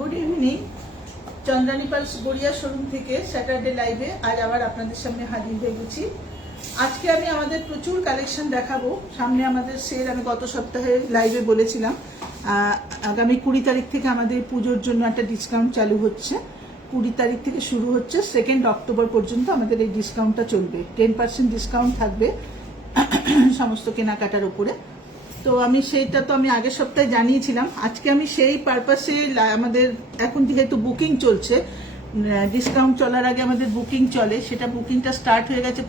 Good evening. Chandrani pulse Garia showroom থেকে Saturday লাইভে আজ আবার আপনাদের সামনে হাজির হয়ে গেছি। আজকে আমি আমাদের প্রচুর কালেকশন দেখাবো। সামনে আমাদের সেল, আমি গত সপ্তাহে লাইভে বলেছিলাম আগামী 20 তারিখ থেকে আমাদের পুজোর জন্য একটা ডিসকাউন্ট চালু হচ্ছে। 20 তারিখ থেকে শুরু হচ্ছে, 2 অক্টোবর পর্যন্ত আমাদের এই ডিসকাউন্টটা চলবে। 10% ডিসকাউন্ট থাকবে সমস্ত কেনাকাটার উপরে। তো আমি সেইটা তো আমি আগের সপ্তাহে জানিয়েছিলাম। আজকে আমি সেই পারপাসে আমাদের এখন যেহেতু বুকিং চলছে, ডিসকাউন্ট চলার আগে আমাদের বুকিং চলে, সেটা বুকিংটা স্টার্ট হয়ে গেছে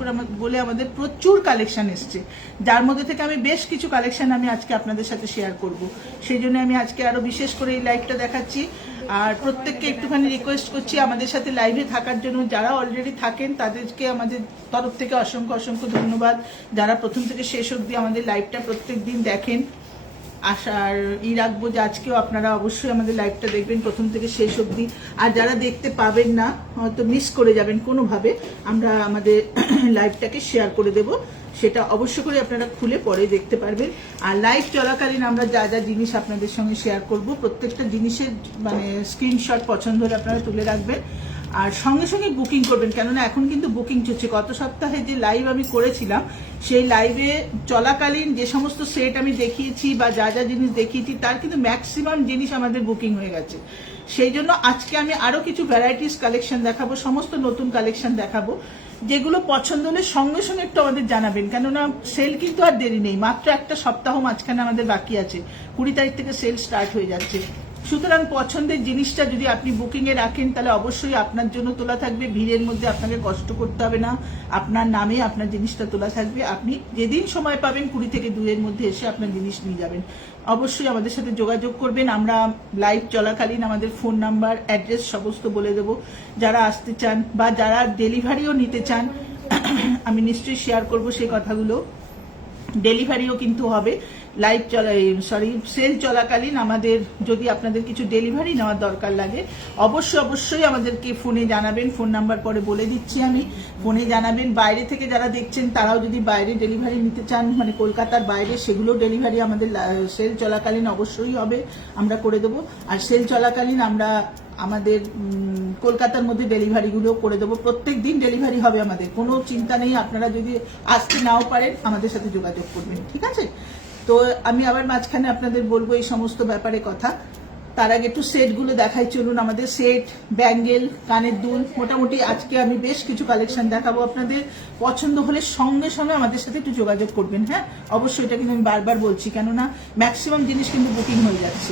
বলে আমাদের প্রচুর কালেকশন এসছে, যার মধ্যে থেকে আমি বেশ কিছু কালেকশন আমি আজকে আপনাদের সাথে শেয়ার করব। সেই জন্য আমি আজকে আরো বিশেষ করে এই লাইভটা দেখাচ্ছি। আর প্রত্যেককে একটুখানি রিকোয়েস্ট করছি আমাদের সাথে লাইভে থাকার জন্য। যারা অলরেডি থাকেন তাদেরকে আমাদের তরফ থেকে অসংখ্য অসংখ্য ধন্যবাদ। যারা প্রথম থেকে শেষ অবধি আমাদের লাইভটা প্রত্যেক দিন দেখেন, আশার রাখবো যে আজকেও আপনারা অবশ্যই আমাদের লাইভটা দেখবেন প্রথম থেকে শেষ অবধি। আর যারা দেখতে পাবেন না, হয়তো মিস করে যাবেন কোনোভাবে, আমরা আমাদের লাইভটাকে শেয়ার করে দেব, সেটা অবশ্য করে আপনারা খুলে পরে দেখতে পারবেন। আর লাইভ চলাকালীন আমরা যা যা জিনিস আপনাদের সঙ্গে শেয়ার করব, প্রত্যেকটা জিনিসের স্ক্রিনশট পছন্দ হলে আপনারা তুলে রাখবেন। আর সঙ্গে সঙ্গে বুকিং করবেন, কেননা এখন কিন্তু বুকিং চলছে। গত সপ্তাহে যে লাইভ আমি করেছিলাম, সেই লাইভে চলাকালীন যে সমস্ত সেট আমি দেখিয়েছি বা যা যা জিনিস দেখিয়েছি, তার কিন্তু ম্যাক্সিমাম জিনিস আমাদের বুকিং হয়ে গেছে। সেই জন্য আজকে আমি আরো কিছু ভ্যারাইটিস কালেকশন দেখাবো, সমস্ত নতুন কালেকশন দেখাবো। যেগুলো পছন্দ হলে সঙ্গে সঙ্গে একটু আমাদের জানাবেন, কেননা সেল কিন্তু আর দেরি নেই, মাত্র একটা সপ্তাহ মাঝখানে আমাদের বাকি আছে। 20 তারিখ থেকে সেল স্টার্ট হয়ে যাচ্ছে। সুতরাং পছন্দের জিনিসটা যদি আপনি বুকিংয়ে রাখেন, তাহলে অবশ্যই আপনার জন্য তোলা থাকবে। ভিড়ের মধ্যে আপনাকে কষ্ট করতে হবে না, আপনার নামে আপনার জিনিসটা তোলা থাকবে। আপনি যেদিন সময় পাবেন 20 থেকে 2 এর মধ্যে এসে আপনার জিনিস নিয়ে যাবেন। অবশ্যই আমাদের সাথে যোগাযোগ করবেন। আমরা লাইভ চলাকালীন আমাদের ফোন নাম্বার, অ্যাড্রেস সমস্ত বলে দেবো। যারা আসতে চান বা যারা ডেলিভারিও নিতে চান, আমি নিশ্চয়ই শেয়ার করব সেই কথাগুলো। ডেলিভারিও কিন্তু হবে লাইভ সেল চলাকালীন। আমাদের যদি আপনাদের কিছু ডেলিভারি নেওয়ার দরকার লাগে, অবশ্যই আমাদেরকে ফোনে জানাবেন। ফোন নাম্বার পরে বলে দিচ্ছি আমি, ফোনে জানাবেন। বাইরে থেকে যারা দেখছেন তারাও যদি বাইরে ডেলিভারি নিতে চান, কলকাতার বাইরে, সেগুলো ডেলিভারি আমাদের সেল চলাকালীন অবশ্যই হবে, আমরা করে দেবো। আর সেল চলাকালীন আমরা আমাদের কলকাতার মধ্যে ডেলিভারিগুলো করে দেবো। প্রত্যেক দিন ডেলিভারি হবে, আমাদের কোনো চিন্তা নেই। আপনারা যদি আসতে নাও পারেন, আমাদের সাথে যোগাযোগ করবেন, ঠিক আছে? তো আমি আবার মাঝখানে আপনাদের বলবো এই সমস্ত ব্যাপারে কথা। তার আগে একটু সেটগুলো দেখাই, চলুন। আমাদের সেট, ব্যাঙ্গেল, কানের দুল, মোটামুটি আজকে আমি বেশ কিছু কালেকশন দেখাবো আপনাদের। পছন্দ হলে সঙ্গে সঙ্গে আমাদের সাথে একটু যোগাযোগ করবেন, হ্যাঁ অবশ্যই। এটা কিন্তু আমি বারবার বলছি, কেননা ম্যাক্সিমাম জিনিস কিন্তু বুকিং হয়ে যাচ্ছে,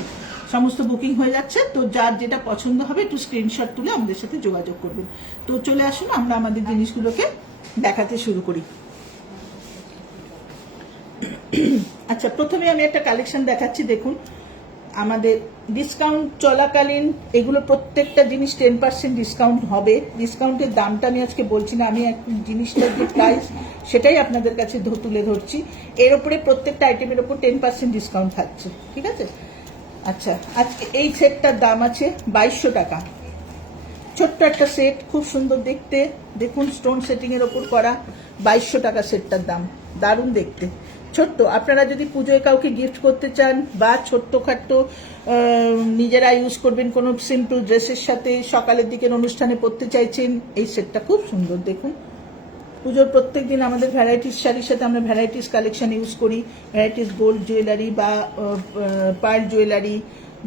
সমস্ত বুকিং হয়ে যাচ্ছে। তো যার যেটা পছন্দ হবে একটু স্ক্রিনশট তুলে আমাদের সাথে যোগাযোগ করবেন। তো চলে আসুন, আমরা আমাদের জিনিসগুলোকে দেখাতে শুরু করি। আচ্ছা, প্রথমে আমি একটা কালেকশন দেখাচ্ছি। দেখুন, আমাদের ডিসকাউন্ট চলাকালীন এগুলো প্রত্যেকটা জিনিস 10% ডিসকাউন্ট হবে। ডিসকাউন্টের দামটা আমি আজকে বলছি না, আমি জিনিসটার যে প্রাইস সেটাই আপনাদের কাছে তুলে ধরছি। এর উপরে প্রত্যেকটা আইটেমের উপর 10% ডিসকাউন্ট থাকছে, ঠিক আছে? আচ্ছা, আজকে এই সেটটার দাম আছে 2200 টাকা। ছোট্ট একটা সেট, খুব সুন্দর দেখতে। দেখুন, স্টোন সেটিং এর ওপর করা। 2200 টাকা সেটটার দাম, দারুণ দেখতে। ছোট্ট, আপনারা যদি পুজোয় কাউকে গিফট করতে চান বা ছোট্টখাট্ট নিজেরা ইউজ করবেন কোনো সিম্পল ড্রেসের সাথে, সকালের দিকের অনুষ্ঠানে পরতে চাইছেন, এই সেটটা খুব সুন্দর। দেখুন, পুজোর প্রত্যেক দিন আমাদের ভ্যারাইটিস শাড়ির সাথে আমরা ভ্যারাইটিস কালেকশন ইউজ করি। ভ্যারাইটিস গোল্ড জুয়েলারি বা পার্ল জুয়েলারি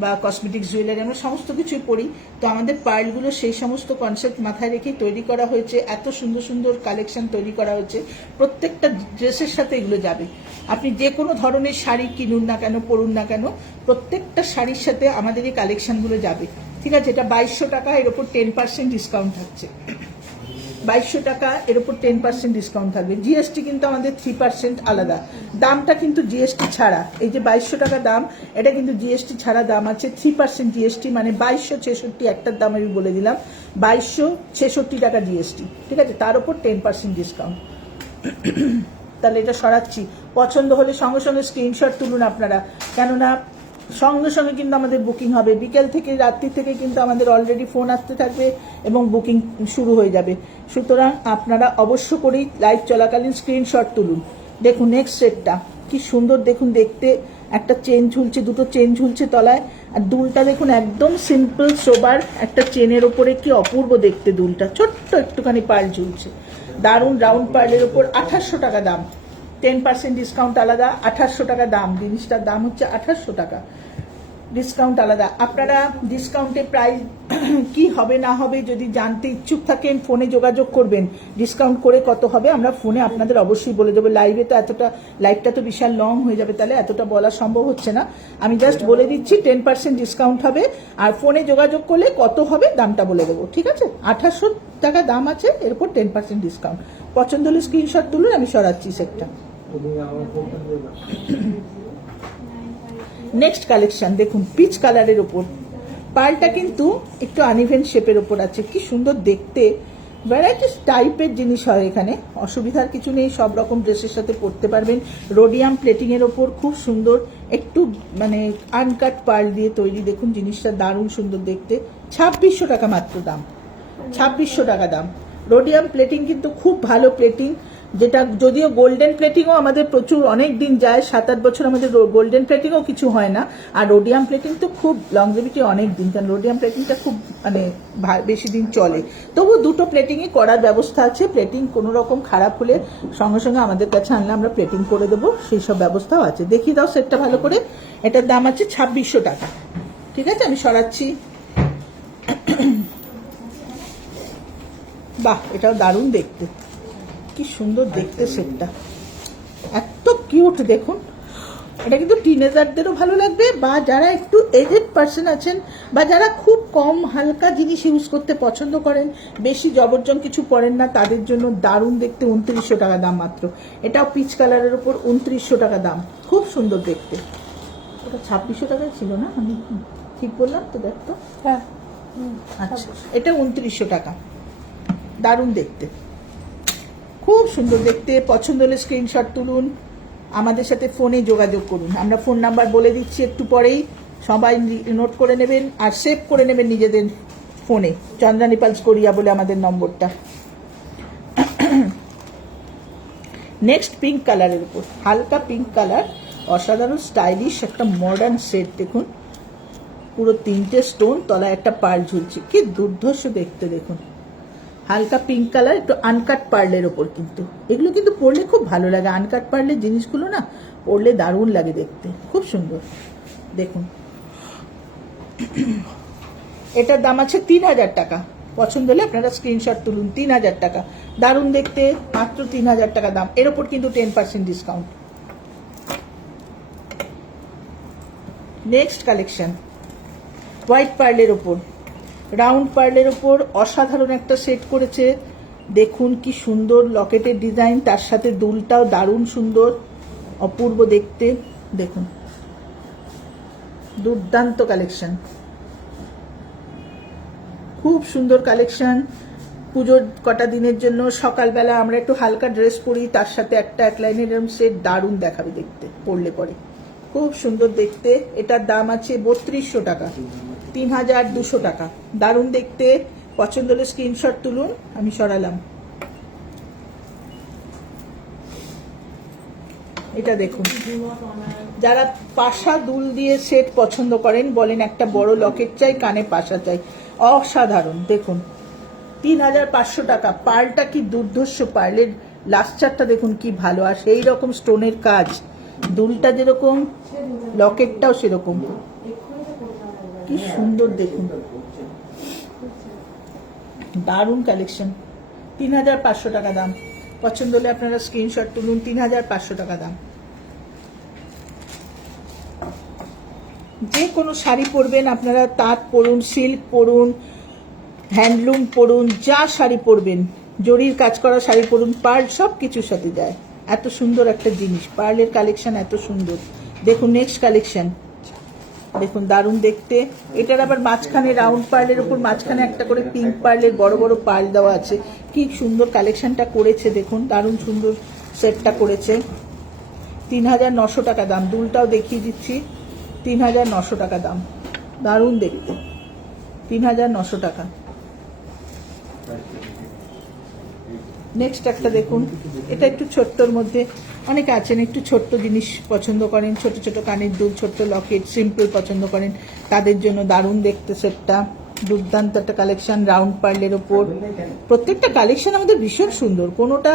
বা কসমেটিক্স জুয়েলারি, আমরা সমস্ত কিছুই পরি। তো আমাদের পার্লগুলো সেই সমস্ত কনসেপ্ট মাথায় রেখেই তৈরি করা হয়েছে। এত সুন্দর সুন্দর কালেকশন তৈরি করা হয়েছে, প্রত্যেকটা ড্রেসের সাথে এগুলো যাবে। আপনি যে কোনো ধরনের শাড়ি কিনুন না কেন, পরুন না কেন, প্রত্যেকটা শাড়ির সাথে আমাদের এই কালেকশনগুলো যাবে, ঠিক আছে? এটা 2200 টাকা, এর ওপর 10% ডিসকাউন্ট থাকছে। 2200 টাকা, এর উপর 10% ডিসকাউন্ট থাকবে। জিএসটি কিন্তু আমাদের 3% আলাদা, দামটা কিন্তু জিএসটি ছাড়া। এই যে 2200 টাকা দাম, এটা কিন্তু জিএসটি ছাড়া দাম আছে। 3% জিএসটি, মানে 2266 একটার দাম আমি বলে দিলাম, 2266 টাকা জিএসটি, ঠিক আছে? তার উপর 10% ডিসকাউন্ট। তাহলে এটা সরাচ্ছি। পছন্দ হলে সঙ্গে সঙ্গে স্ক্রিনশট তুলুন আপনারা, কেননা সঙ্গে সঙ্গে কিন্তু আমাদের বুকিং হবে। বিকেল থেকে, রাত্রি থেকে কিন্তু আমাদের অলরেডি ফোন আসতে থাকবে এবং বুকিং শুরু হয়ে যাবে। সুতরাং আপনারা অবশ্য করেই লাইভ চলাকালীন স্ক্রিনশট তুলুন। দেখুন নেক্সট সেটটা কি সুন্দর, দেখুন দেখতে একটা চেন ঝুলছে, দুটো চেন ঝুলছে তলায়। আর দুলটা দেখুন একদম সিম্পল সোবার একটা চেনের ওপরে, কি অপূর্ব দেখতে দুলটা, ছোট্ট একটুখানি পার্ল ঝুলছে, দারুণ রাউন্ড পার্লের ওপর। 2800 টাকা দাম, 10% ডিসকাউন্ট আলাদা, 2800 টাকা দাম। জিনিসটার দাম হচ্ছে 2800 টাকা, ডিসকাউন্ট আলাদা। আপনারা ডিসকাউন্টে প্রাইস কি হবে না হবে যদি জানতে ইচ্ছুক থাকেন ফোনে যোগাযোগ করবেন, ডিসকাউন্ট করে কত হবে আমরা ফোনে আপনাদের অবশ্যই বলে দেবো। লাইভে তো লাইভটা তো বিশাল লং হয়ে যাবে, তাহলে এতটা বলা সম্ভব হচ্ছে না। আমি জাস্ট বলে দিচ্ছি 10% ডিসকাউন্ট হবে, আর ফোনে যোগাযোগ করলে কত হবে দামটা বলে দেবো, ঠিক আছে? 2800 টাকা দাম আছে, এরপর 10% ডিসকাউন্ট। পছন্দ হলে স্ক্রিনশট তুলুন, আমি সরাচ্ছি সেটটা। নেক্সট কালেকশন দেখুন, পিচ কালারের ওপর, পার্লটা কিন্তু একটু আনইভেন শেপের ওপর আছে, কি সুন্দর দেখতে। ভ্যারাইটিস টাইপের জিনিস হয় এখানে, অসুবিধার কিছু নেই, সব রকম ড্রেসের সাথে পরতে পারবেন। রোডিয়াম প্লেটিং এর ওপর খুব সুন্দর একটু মানে আনকাট পার্ল দিয়ে তৈরি, দেখুন জিনিসটা দারুণ সুন্দর দেখতে। 2600 টাকা মাত্র দাম, 2600 টাকা দাম। রোডিয়াম প্লেটিং কিন্তু খুব ভালো প্লেটিং, যেটা যদিও গোল্ডেন প্লেটিংও আমাদের প্রচুর অনেক দিন যায়, 7-8 বছর আমাদের গোল্ডেন প্লেটিংও কিছু হয় না। আর রোডিয়াম প্লেটিং তো খুব লংজিভিটি অনেক দিন, কারণ রোডিয়াম প্লেটিংটা খুব মানে বেশি দিন চলে। তবু দুটো প্লেটিংই করার ব্যবস্থা আছে, প্লেটিং কোনো রকম খারাপ হলে সঙ্গে সঙ্গে আমাদের কাছে আনলে আমরা প্লেটিং করে দেবো, সেই সব ব্যবস্থাও আছে। দেখিয়ে দাও সেটটা ভালো করে। এটার দাম আছে 2600 টাকা, ঠিক আছে? আমি সরাচ্ছি। বাহ, এটাও দারুণ দেখতে, কি সুন্দর দেখতে সেটটা, এত কিউট দেখুন। এটা কিন্তু টিনেজারদেরও ভালো লাগবে, বা যারা একটু এজেড পার্সন আছেন, বা যারা খুব কম হালকা জিনিস ইউজ করতে পছন্দ করেন, বেশি জবরজন কিছু পরেন না, তাদের জন্য দারুণ দেখতে। 2900 টাকা দাম মাত্র। এটাও পিচ কালারের উপর, 2900 টাকা দাম, খুব সুন্দর দেখতে। ওটা 2600 টাকায় ছিল না, আমি ঠিক বললাম তো? দেখতো, হ্যাঁ আচ্ছা, এটা 2900 টাকা, দারুণ দেখতে, খুব সুন্দর দেখতে। পছন্দ হলে স্ক্রিনশট তুলুন, আমাদের সাথে ফোনে যোগাযোগ করুন। আমরা ফোন নাম্বার বলে দিচ্ছি একটু পরেই, সবাই নোট করে নেবেন আর সেভ করে নেবেন নিজেদের ফোনে। চন্দ্রানী পালস কোরিয়া বলে আমাদের নম্বরটা। নেক্সট পিঙ্ক কালারের উপর, হালকা পিঙ্ক কালার, অসাধারণ স্টাইলিশ একটা মডার্ন সেট। দেখুন পুরো 3টে স্টোন, তলায় একটা পার্ল ঝুলছে, কি দুর্ধর্ষ দেখতে। দেখুন হালকা পিঙ্ক কালার, একটু আনকাট পার্লের ওপর, কিন্তু এগুলো কিন্তু পরলে খুব ভালো লাগে। আনকাট পার্লের জিনিসগুলো না পরলে দারুণ লাগে দেখতে, খুব সুন্দর দেখুন। এটার দাম আছে 3000 টাকা। পছন্দ হলে আপনারা স্ক্রিনশট তুলুন। 3000 টাকা, দারুণ দেখতে, মাত্র 3000 টাকা দাম। এর ওপর কিন্তু 10% ডিসকাউন্ট। নেক্সট কালেকশন, হোয়াইট পার্লের ওপর, রাউন্ড পার্লের ওপর অসাধারণ একটা সেট করেছে। দেখুন কি সুন্দর লকেটের ডিজাইন, তার সাথে দুলটাও দারুণ সুন্দর, অপূর্ব দেখতে। দেখুন দুর্দান্ত কালেকশন, খুব সুন্দর কালেকশন। পুজোর কটা দিনের জন্য সকালবেলা আমরা একটু হালকা ড্রেস পরি, তার সাথে একটা এক লাইনের এরকম সেট দারুণ দেখাবে দেখতে, পরলে পরে খুব সুন্দর দেখতে। এটার দাম আছে 3200 টাকা, 3200 টাকা, দারুণ দেখতে। পছন্দ হলে স্ক্রিনশট তুলুন, আমি সরালাম। এটা দেখুন, যারা পাশা দুল দিয়ে সেট পছন্দ করেন, বলেন একটা বড় লকেট চাই, কানে পাশা চাই, অসাধারণ দেখুন। 3500 টাকা। পার্লটা কি দুর্ধর্ষ, পার্লের লাস্টারটা দেখুন কি ভালো, আর সেই রকম স্টোনের কাজ, দুলটা যেরকম লকেটটাও সেরকম, কি সুন্দর দেখুন, দারুণ কালেকশন। 3500 টাকা দাম। পছন্দ হলে আপনারা স্ক্রিনশট তুলুন। 3500 টাকা দাম। যে কোনো শাড়ি পরবেন আপনারা, তাঁত পরুন, সিল্ক পরুন, হ্যান্ডলুম পরুন, যা শাড়ি পরবেন, জরির কাজ করা শাড়ি পরুন, পার্ল সব কিছুর সাথে যায়। এত সুন্দর একটা জিনিস, পার্লের কালেকশন এত সুন্দর। দেখুন নেক্সট কালেকশন, দেখুন দারুণ দেখতে। এটার আবার মাঝখানে রাউন্ড পার্লের উপর মাঝখানে একটা করে পিঙ্ক পার্লের বড় বড় পার্ল দেওয়া আছে, কি সুন্দর কালেকশনটা করেছে দেখুন, দারুণ সুন্দর সেটটা করেছে। 3900 টাকা দাম। দুলটাও দেখিয়ে দিচ্ছি, 3900 টাকা দাম, দারুণ দেখতে, 3900 টাকা। নেক্সট একটা দেখুন, এটা একটু ছোট্টর মধ্যে, অনেকে আছেন একটু ছোট্ট জিনিস পছন্দ করেন, ছোট ছোট কানের দুল, ছোট্ট লকেট, সিম্পল পছন্দ করেন, তাদের জন্য দারুণ দেখতে সেটটা। দুর্দান্ত একটা কালেকশন রাউন্ড পার্লের ওপর। প্রত্যেকটা কালেকশন আমাদের ভীষণ সুন্দর, কোনোটা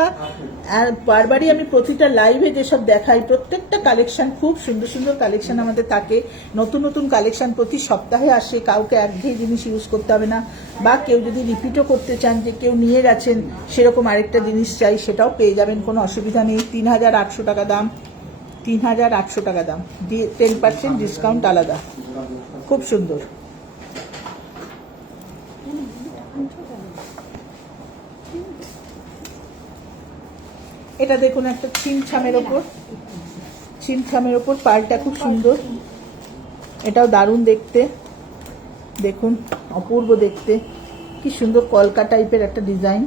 বারবারই আমি প্রতিটা লাইভে যেসব দেখাই প্রত্যেকটা কালেকশন খুব সুন্দর সুন্দর কালেকশন আমাদের থাকে। নতুন নতুন কালেকশন প্রতি সপ্তাহে আসে, কাউকে একঘেয়ে জিনিস ইউজ করতে হবে না, বা কেউ যদি রিপিটও করতে চান যে কেউ নিয়ে গেছেন সেরকম আরেকটা জিনিস চাই সেটাও পেয়ে যাবেন, কোনো অসুবিধা নেই। 3800 টাকা দাম, 3800 টাকা দাম, 10% ডিসকাউন্ট আলাদা, খুব সুন্দর। এটা দেখুন একটা ছিমছামের ওপর পার্লটা খুব সুন্দর, এটাও দারুণ দেখতে, দেখুন অপূর্ব দেখতে, কি সুন্দর কলকা টাইপের একটা ডিজাইন।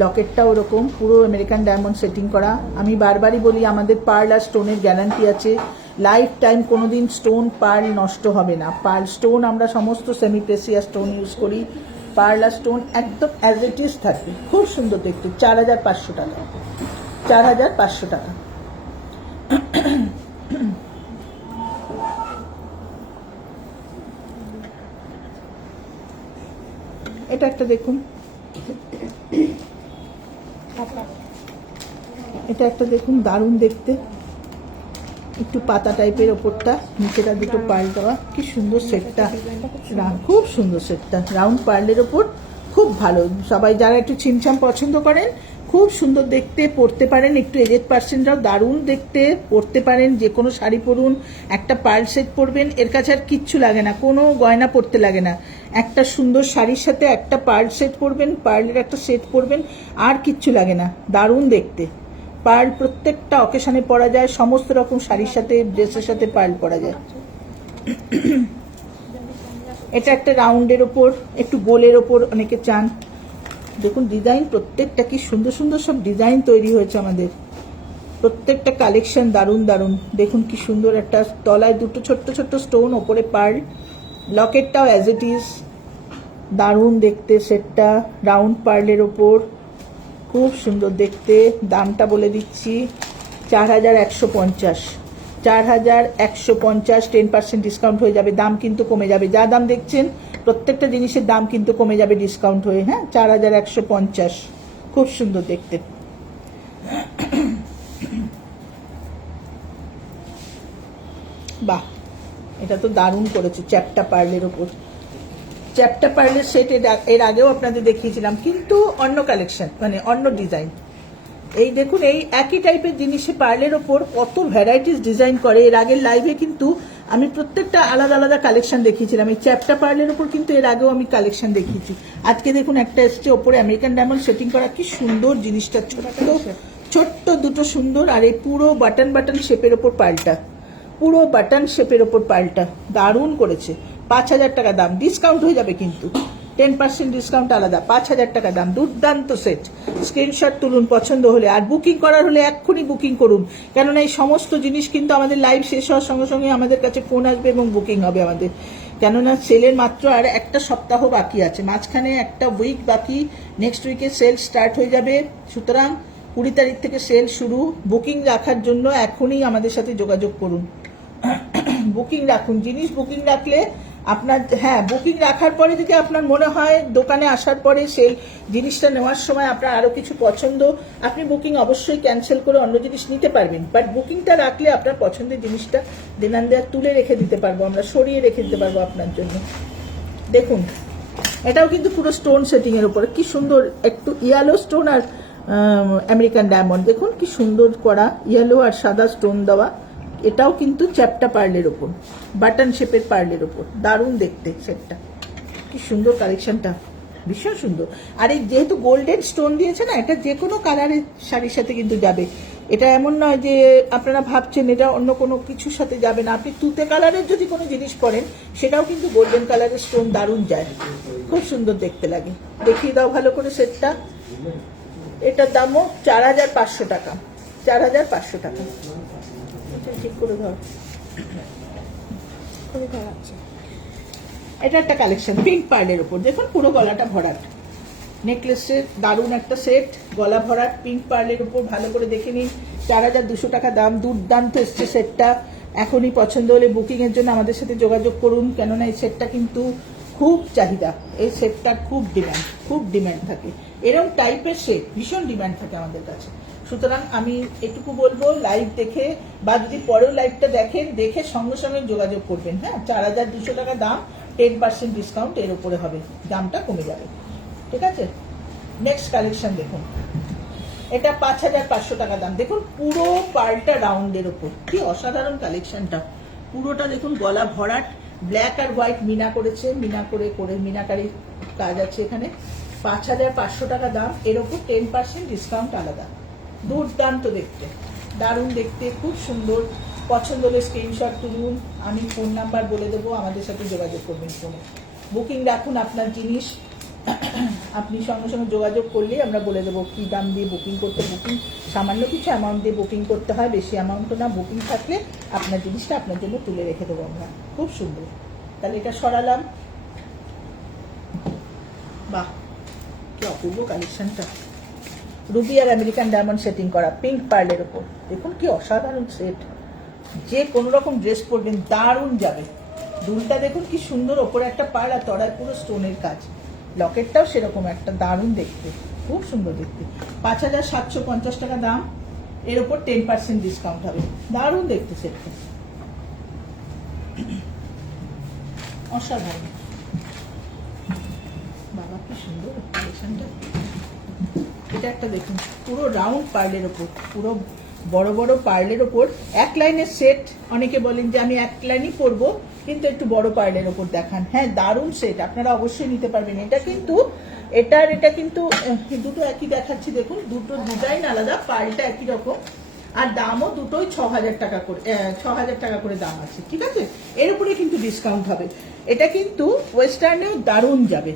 লকেটটা ওরকম পুরো আমেরিকান ডায়মন্ড সেটিং করা। আমি বারবারই বলি আমাদের পার্ল আর স্টোনের গ্যারান্টি আছে, লাইফ টাইম কোনোদিন স্টোন পার্ল নষ্ট হবে না। পার্ল স্টোন আমরা সমস্ত সেমি প্রেসিয়াস স্টোন ইউজ করি, পার্ল আর স্টোন একদম অ্যাজ ইট ইজ থাকবে, খুব সুন্দর দেখতে। 4500 টাকা, 4500 টাকা। এটা একটা দেখুন, এটা একটা দেখুন দারুণ দেখতে, একটু পাতা টাইপের ওপরটা, নিচেটা দুটো পার্ল দেওয়া, কি সুন্দর সেটটা, খুব সুন্দর সেটটা রাউন্ড পার্লের ওপর, খুব ভালো। সবাই যারা একটু ছিমছাম পছন্দ করেন, খুব সুন্দর দেখতে, পরতে পারেন, একটু এজেড পার্সেন্টরাও দারুণ দেখতে, পরতে পারেন, যে কোনো শাড়ি পরুন, একটা পার্ল সেট পরবেন, এর কাছে আর কিচ্ছু লাগে না, কোনো গয়না পরতে লাগে না। একটা সুন্দর শাড়ির সাথে একটা পার্ল সেট পরবেন, পার্লের একটা সেট পরবেন, আর কিচ্ছু লাগে না, দারুণ দেখতে। পার্ল প্রত্যেকটা অকেশনে পরা যায়, সমস্ত রকম শাড়ির সাথে, ড্রেসের সাথে পার্ল পরা যায়। এটা একটা রাউন্ডের ওপর, একটু গোলের ওপর অনেকে চান, দেখুন ডিজাইন প্রত্যেকটা কি সুন্দর সুন্দর সব ডিজাইন তৈরি হয়েছে আমাদের, প্রত্যেকটা কালেকশন দারুণ দারুণ। দেখুন কি সুন্দর, একটা তলায় দুটো ছোট্ট ছোট্ট স্টোন, ওপরে পার্ল, লকেটটাও অ্যাজ ইট ইজ, দারুণ দেখতে সেটটা, রাউন্ড পার্লের ওপর, খুব সুন্দর দেখতে। দামটা বলে দিচ্ছি, 4150, 4150, 10% ডিসকাউন্ট হয়ে যাবে, দাম কিন্তু কমে যাবে, যা দাম দেখছেন প্রত্যেকটা জিনিসের দাম কিন্তু কমে যাবে ডিসকাউন্ট হয়ে, হ্যাঁ। 4150, খুব সুন্দর দেখতে। বাহ, এটা তো দারুণ করেছে, চ্যাপ্টা পার্লের ওপর, চ্যাপ্টা পার্লের সেট এর আগেও আপনাদের দেখিয়েছিলাম, কিন্তু অন্য কালেকশন, মানে অন্য ডিজাইন। এই দেখুন, এই একই টাইপের জিনিসে পার্লের ওপর কত ভ্যারাইটিস ডিজাইন করে। এর আগের লাইভে কিন্তু আমি প্রত্যেকটা আলাদা আলাদা কালেকশন দেখিয়েছিলাম, এই চ্যাপ্টা পার্লের ওপর কিন্তু এর আগেও আমি কালেকশন দেখিয়েছি। আজকে দেখুন একটা এসছে ওপরে আমেরিকান ডায়মন্ড সেটিং করা, কি সুন্দর জিনিসটা, ছোট্ট দুটো সুন্দর, আর এই পুরো বাটন বাটন শেপের ওপর পার্লটা, পুরো বাটন শেপের ওপর পার্লটা দারুণ করেছে। 5000 টাকা দাম, ডিসকাউন্ট হয়ে যাবে কিন্তু, 10% ডিসকাউন্ট আলাদা, 5000 টাকা দাম, দুর্দান্ত সেট। স্ক্রিনশট তুলুন পছন্দ হলে, আর বুকিং করার হলে এক্ষুনি বুকিং করুন, কেননা এই সমস্ত জিনিস কিন্তু আমাদের লাইভ শেষ হওয়ার সঙ্গে সঙ্গে আমাদের কাছে ফোন আসবে এবং বুকিং হবে আমাদের, কেননা সেলের মাত্র আর একটা সপ্তাহ বাকি আছে, মাঝখানে একটা উইক বাকি, নেক্সট উইকে সেল স্টার্ট হয়ে যাবে। সুতরাং 20 তারিখ থেকে সেল শুরু। বুকিং রাখার জন্য এখনই আমাদের সাথে যোগাযোগ করুন, বুকিং রাখুন। জিনিস বুকিং রাখলে আপনার, হ্যাঁ, বুকিং রাখার পরে যদি আপনার মনে হয় দোকানে আসার পরে সেই জিনিসটা নেওয়ার সময় আপনার আরো কিছু পছন্দ, আপনি বুকিং অবশ্যই ক্যান্সেল করে অন্য জিনিস নিতে পারবেন, বাট বুকিংটা রাখলে আপনার পছন্দের জিনিসটা দেনান দেয়া তুলে রেখে দিতে পারবো, আমরা সরিয়ে রেখে দিতে পারবো আপনার জন্য। দেখুন এটাও কিন্তু পুরো স্টোন সেটিং এর উপরে, কি সুন্দর, একটু ইয়েলো স্টোন আর আমেরিকান ডায়মন্ড, দেখুন কি সুন্দর করা, ইয়েলো আর সাদা স্টোন দেওয়া। এটাও কিন্তু চ্যাপ্টা পার্লের ওপর, বাটন শেপের পার্লের ওপর, দারুণ দেখতে সেটটা, কি সুন্দর কালেকশনটা, ভীষণ সুন্দর। আর এই যেহেতু গোল্ডেন স্টোন দিয়েছে না, এটা যে কোনো কালারের শাড়ির সাথে কিন্তু যাবে। এটা এমন নয় যে আপনারা ভাবছেন এটা অন্য কোনো কিছুর সাথে যাবে না, আপনি তুতে কালারের যদি কোনো জিনিস পরেন সেটাও কিন্তু গোল্ডেন কালারের স্টোন দারুণ যায়, খুব সুন্দর দেখতে লাগে। দেখিয়ে দাও ভালো করে সেটটা। এটার দামও 4500 টাকা, 4500 টাকা। ঠিক করে ধর, এটা একটা কালেকশন পিঙ্ক পার্লের উপর, দেখুন পুরো গলাটা ভরাট, নেকলেসের দারুণ একটা সেট, গলা ভরাট পিঙ্ক পার্লের উপর, ভালো করে দেখে নিন। 4200 টাকা দাম, দুর্দান্ত এসছে সেটটা। এখনই পছন্দ হলে বুকিং এর জন্য আমাদের সাথে যোগাযোগ করুন, কেননা এই সেটটা কিন্তু খুব চাহিদা, এই সেটটার খুব ডিমান্ড থাকে। এরকম টাইপের সেট ভীষণ ডিমান্ড থাকে আমাদের কাছে। সুতরাং আমি এটুকু বলবো, লাইভ দেখে বা যদি পরেও লাইভটা দেখেন, দেখে সঙ্গে সঙ্গে যোগাযোগ করবেন। হ্যাঁ, 4200 টাকা দাম, 10% ডিসকাউন্ট এর উপরে হবে, দামটা কমে যাবে। ঠিক আছে, নেক্সট কালেকশন দেখুন। এটা 5500 টাকা দাম। দেখুন পুরো পার্লটা রাউন্ডের ওপর, কি অসাধারণ কালেকশনটা। পুরোটা দেখুন গলা ভরাট, ব্ল্যাক আর হোয়াইট মিনা করেছে, মিনা করে মিনাকারি কাজ আছে এখানে। 5500 টাকা দাম, এর ওপর 10% ডিসকাউন্ট আলাদা। দুর্দান্ত দেখতে, দারুণ দেখতে, খুব সুন্দর। পছন্দ হলে স্ক্রিনশট তুলুন, আমি ফোন নাম্বার বলে দেবো, আমাদের সাথে যোগাযোগ করবেন ফোনে। বুকিং রাখুন আপনার জিনিস, আপনি সঙ্গে সঙ্গে যোগাযোগ করলেই আমরা বলে দেবো কী দাম দিয়ে বুকিং করতে। বুকিং সামান্য কিছু অ্যামাউন্ট দিয়ে বুকিং করতে হয়, বেশি অ্যামাউন্টও না। বুকিং থাকলে আপনার জিনিসটা আপনার জন্য তুলে রেখে দেবো আমরা। খুব সুন্দর। তাহলে এটা সরালাম। বাহ, কি অপূর্ব কালেকশনটা। রুবি আর আমেরিকান ডায়মন্ড সেটিং করা পিঙ্ক পার্লের ওপর, দেখুন কি অসাধারণ সেট। যে কোনো রকম ড্রেস পরবেন দারুণ যাবে। দুলটা দেখুন কি সুন্দর, ওপরে একটা পাড় আর তলায় পুরো স্টোনের কাজ। লকেটটাও সেরকম একটা, দারুণ দেখতে, খুব সুন্দর দেখতে। 5750 টাকা দাম, এর উপর 10% ডিসকাউন্ট হবে। দারুণ দেখতে সেটটা, অসাধারণ। বাবা কি সুন্দর কালেকশনটা। এটা একটা দেখুন, পুরো রাউন্ড পার্লের ওপর, পুরো বড় বড় পার্লের ওপর এক লাইনের সেট। অনেকে বলেন যে আমি এক লাইনই পরবো, কিন্তু একটু বড় পার্লের ওপর দেখান। হ্যাঁ, দারুণ সেট, আপনারা অবশ্যই নিতে পারবেন। এটা কিন্তু এটা কিন্তু দুটো একই দেখাচ্ছি, দেখুন দুটো ডিজাইন আলাদা, পার্লটা একই রকম, আর দামও দুটোই 6000 টাকা করে, 6000 টাকা করে দাম আছে। ঠিক আছে, এর উপরে কিন্তু ডিসকাউন্ট হবে। এটা কিন্তু ওয়েস্টার্নেও দারুণ যাবে।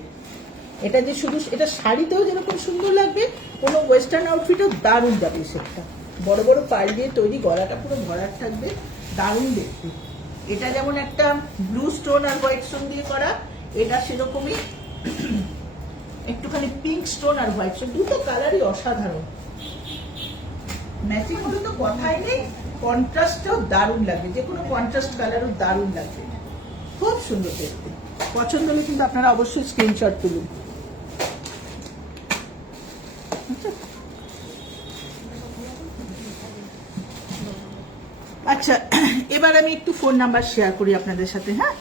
এটা যে শুধু এটা শাড়িতেও যেরকম সুন্দর লাগবে, কোনো ওয়েস্টার্ন আউটফিটেও দারুণ যাবে সেটটা। বড় বড় পার্ল দিয়ে তৈরি, গলাটা পুরো ভরাট থাকবে, দারুণ দেখতে। এটা যেমন একটা ব্লু স্টোন আর হোয়াইট স্টোন দিয়ে করা, এটা সেরকমই একটুখানি পিঙ্ক স্টোন আর হোয়াইট স্টোন, দুটো কালারই অসাধারণ। ম্যাচিং হলে তো কথাই নেই, কন্ট্রাস্টটাও দারুণ লাগবে, যে কোনো কন্ট্রাস্ট কালারও দারুণ লাগবে, খুব সুন্দর দেখতে। পছন্দ হলে কিন্তু আপনারা অবশ্যই স্ক্রিনশট তুলুন। আচ্ছা, এবার আমি একটু ফোন নাম্বার শেয়ার করি আপনাদের সাথে। হ্যাঁ,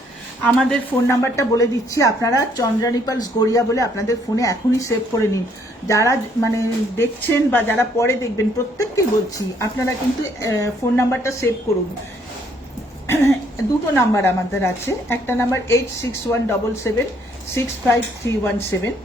আমাদের ফোন নাম্বারটা বলে দিচ্ছি, আপনারা চন্দ্রানী পালস গড়িয়া বলে আপনাদের ফোনে এখনই সেভ করে নিন। যারা মানে দেখছেন বা যারা পরে দেখবেন, প্রত্যেককেই বলছি আপনারা কিন্তু ফোন নাম্বারটা সেভ করুন। দুটো নাম্বার আমাদের আছে, একটা নাম্বার 8617765317,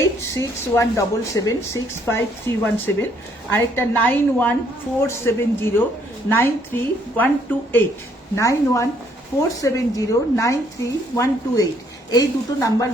8617765317, আরেকটা 9147093128, 9147093128। এই দুটো নাম্বার